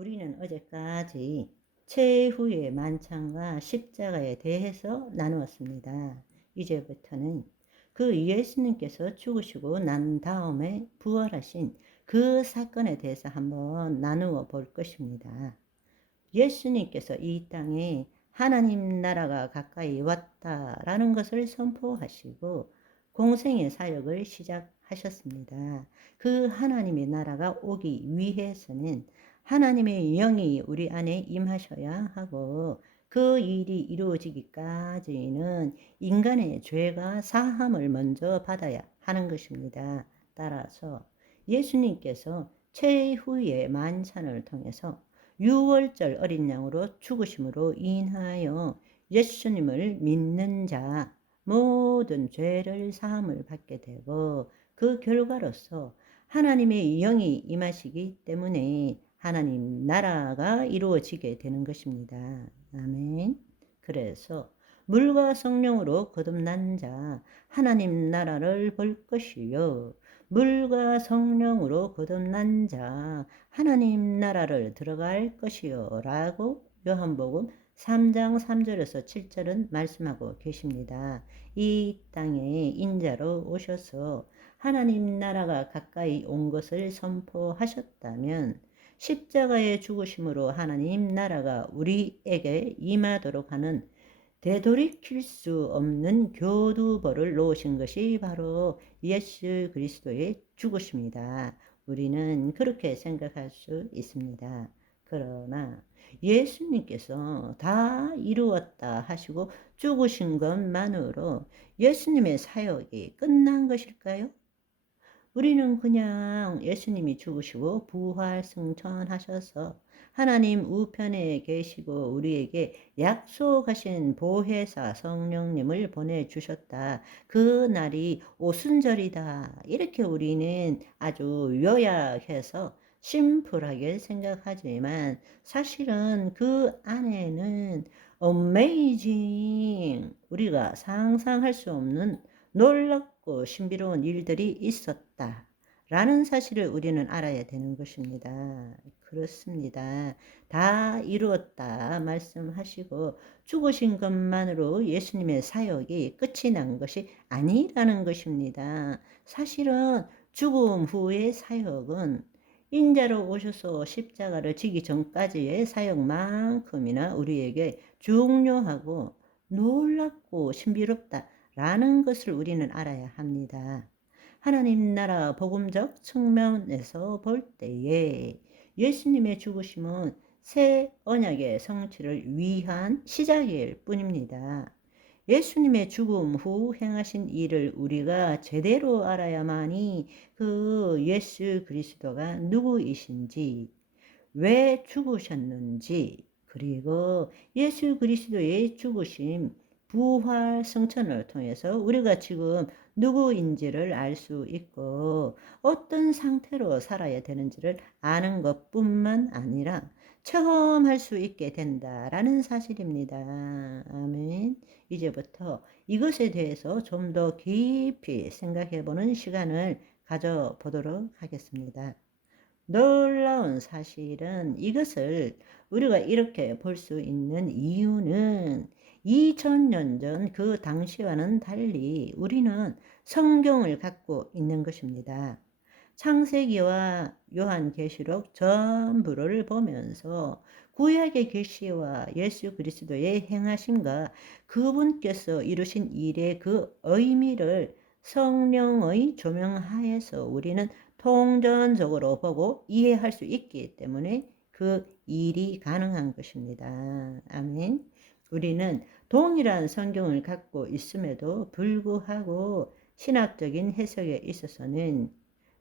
우리는 어제까지 최후의 만찬과 십자가에 대해서 나누었습니다. 이제부터는 그 예수님께서 죽으시고 난 다음에 부활하신 그 사건에 대해서 한번 나누어 볼 것입니다. 예수님께서 이 땅에 하나님 나라가 가까이 왔다라는 것을 선포하시고 공생의 사역을 시작하셨습니다. 그 하나님의 나라가 오기 위해서는 하나님의 영이 우리 안에 임하셔야 하고 그 일이 이루어지기까지는 인간의 죄가 사함을 먼저 받아야 하는 것입니다. 따라서 예수님께서 최후의 만찬을 통해서 유월절 어린 양으로 죽으심으로 인하여 예수님을 믿는 자 모든 죄를 사함을 받게 되고 그 결과로서 하나님의 영이 임하시기 때문에 하나님 나라가 이루어지게 되는 것입니다. 아멘. 그래서 물과 성령으로 거듭난 자 하나님 나라를 볼 것이요 물과 성령으로 거듭난 자 하나님 나라를 들어갈 것이요 라고 요한복음 3장 3절에서 7절은 말씀하고 계십니다. 이 땅에 인자로 오셔서 하나님 나라가 가까이 온 것을 선포하셨다면 십자가의 죽으심으로 하나님 나라가 우리에게 임하도록 하는 되돌이킬 수 없는 교두보를 놓으신 것이 바로 예수 그리스도의 죽으심이다. 우리는 그렇게 생각할 수 있습니다. 그러나 예수님께서 다 이루었다 하시고 죽으신 것만으로 예수님의 사역이 끝난 것일까요? 우리는 그냥 예수님이 죽으시고 부활 승천하셔서 하나님 우편에 계시고 우리에게 약속하신 보혜사 성령님을 보내주셨다. 그 날이 오순절이다. 이렇게 우리는 아주 요약해서 심플하게 생각하지만 사실은 그 안에는 어메이징 우리가 상상할 수 없는 놀랍고 신비로운 일들이 있었다. 라는 사실을 우리는 알아야 되는 것입니다. 그렇습니다. 다 이루었다 말씀하시고 죽으신 것만으로 예수님의 사역이 끝이 난 것이 아니라는 것입니다. 사실은 죽음 후의 사역은 인자로 오셔서 십자가를 지기 전까지의 사역만큼이나 우리에게 중요하고 놀랍고 신비롭다. 라는 것을 우리는 알아야 합니다. 하나님 나라 복음적 측면에서 볼 때에 예수님의 죽으심은 새 언약의 성취를 위한 시작일 뿐입니다. 예수님의 죽음 후 행하신 일을 우리가 제대로 알아야만이 그 예수 그리스도가 누구이신지, 왜 죽으셨는지, 그리고 예수 그리스도의 죽으심, 부활 성천을 통해서 우리가 지금 누구인지를 알 수 있고 어떤 상태로 살아야 되는지를 아는 것뿐만 아니라 체험할 수 있게 된다라는 사실입니다. 아멘. 이제부터 이것에 대해서 좀 더 깊이 생각해 보는 시간을 가져보도록 하겠습니다. 놀라운 사실은 이것을 우리가 이렇게 볼 수 있는 이유는 2000년 전 그 당시와는 달리 우리는 성경을 갖고 있는 것입니다. 창세기와 요한계시록 전부를 보면서 구약의 계시와 예수 그리스도의 행하심과 그분께서 이루신 일의 그 의미를 성령의 조명하에서 우리는 통전적으로 보고 이해할 수 있기 때문에 그 일이 가능한 것입니다. 아멘. 우리는 동일한 성경을 갖고 있음에도 불구하고 신학적인 해석에 있어서는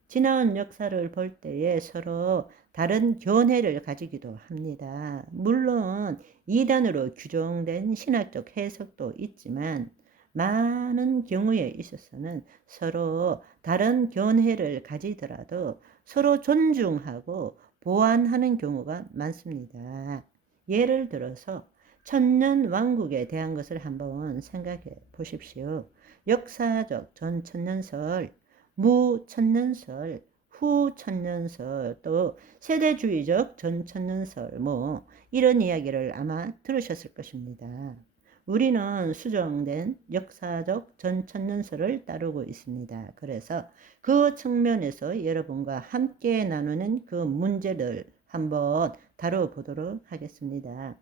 지나온 역사를 볼 때에 서로 다른 견해를 가지기도 합니다. 물론 이단으로 규정된 신학적 해석도 있지만 많은 경우에 있어서는 서로 다른 견해를 가지더라도 서로 존중하고 보완하는 경우가 많습니다. 예를 들어서 천년왕국에 대한 것을 한번 생각해 보십시오. 역사적 전천년설, 무천년설, 후천년설, 또 세대주의적 전천년설, 뭐 이런 이야기를 아마 들으셨을 것입니다. 우리는 수정된 역사적 전천년설을 따르고 있습니다. 그래서 그 측면에서 여러분과 함께 나누는 그 문제를 한번 다뤄보도록 하겠습니다.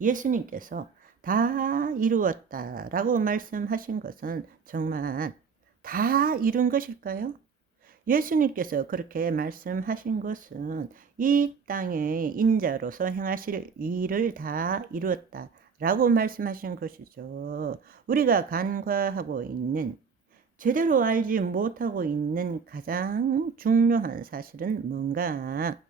예수님께서 다 이루었다라고 말씀하신 것은 정말 다 이룬 것일까요? 예수님께서 그렇게 말씀하신 것은 이 땅의 인자로서 행하실 일을 다 이루었다라고 말씀하신 것이죠. 우리가 간과하고 있는, 제대로 알지 못하고 있는 가장 중요한 사실은 뭔가?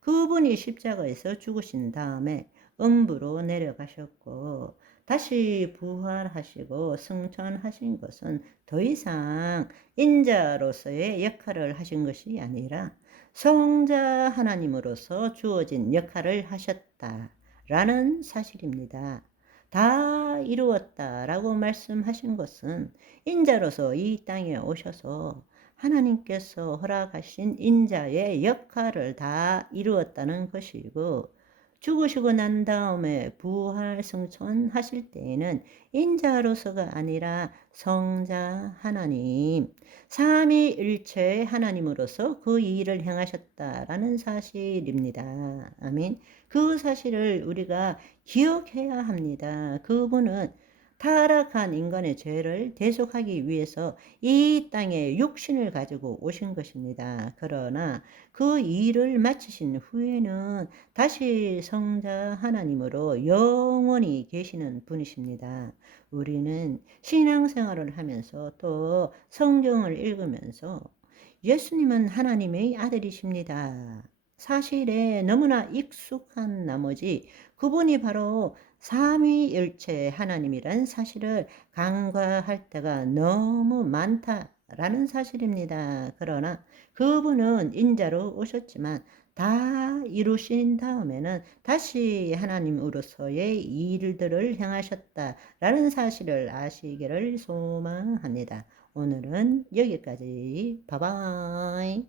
그분이 십자가에서 죽으신 다음에 음부로 내려가셨고 다시 부활하시고 승천하신 것은 더 이상 인자로서의 역할을 하신 것이 아니라 성자 하나님으로서 주어진 역할을 하셨다라는 사실입니다. 다 이루었다라고 말씀하신 것은 인자로서 이 땅에 오셔서 하나님께서 허락하신 인자의 역할을 다 이루었다는 것이고, 죽으시고 난 다음에 부활 승천하실 때에는 인자로서가 아니라 성자 하나님, 삼위일체 하나님으로서 그 일을 행하셨다라는 사실입니다. 아멘. 그 사실을 우리가 기억해야 합니다. 그분은 타락한 인간의 죄를 대속하기 위해서 이 땅에 육신을 가지고 오신 것입니다. 그러나 그 일을 마치신 후에는 다시 성자 하나님으로 영원히 계시는 분이십니다. 우리는 신앙생활을 하면서 또 성경을 읽으면서 예수님은 하나님의 아들이십니다. 사실에 너무나 익숙한 나머지 그분이 바로 삼위일체 하나님이란 사실을 간과할 때가 너무 많다라는 사실입니다. 그러나 그분은 인자로 오셨지만 다 이루신 다음에는 다시 하나님으로서의 일들을 행하셨다라는 사실을 아시기를 소망합니다. 오늘은 여기까지. 바이바이.